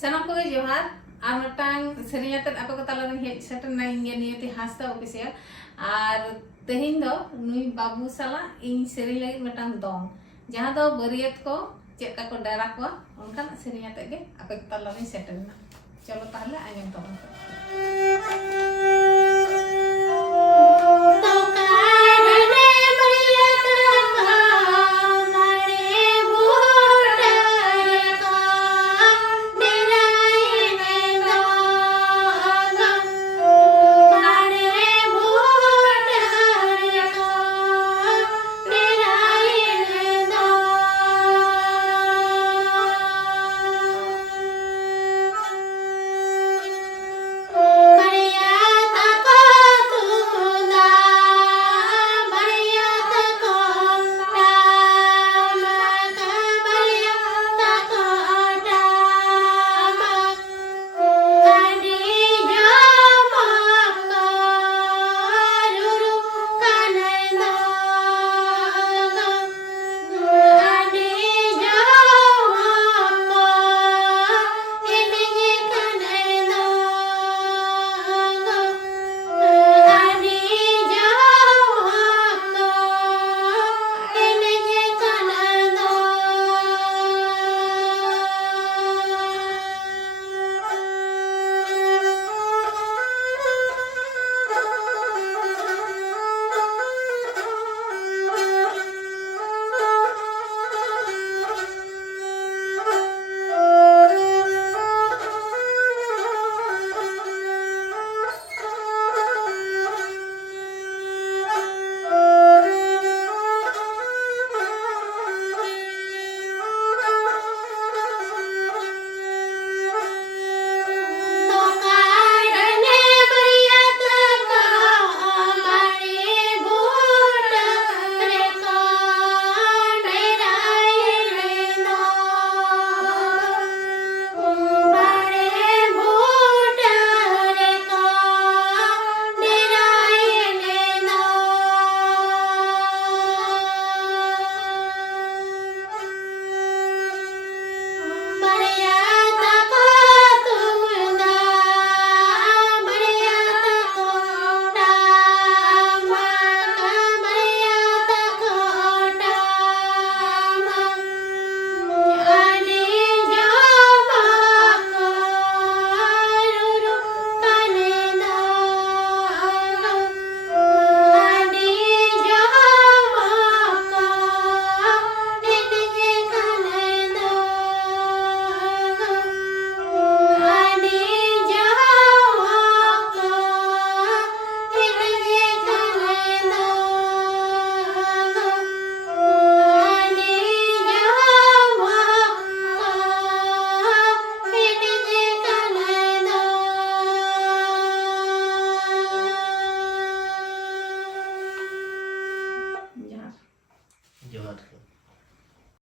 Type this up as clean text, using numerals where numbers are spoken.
सनम को जोहार आर मटांग सेरियाते आपे को ताला हेज सेटन नाइन गे नियति हासदा ऑफिशियल आर तेहिन दो नुई बाबू साला इन सेरी लगी मटांग दोंग जहां दो बरियत को चेक का को डारा को उनका सेरियाते गे आपे को ताला सेटन ना चलो ताहले आयम तो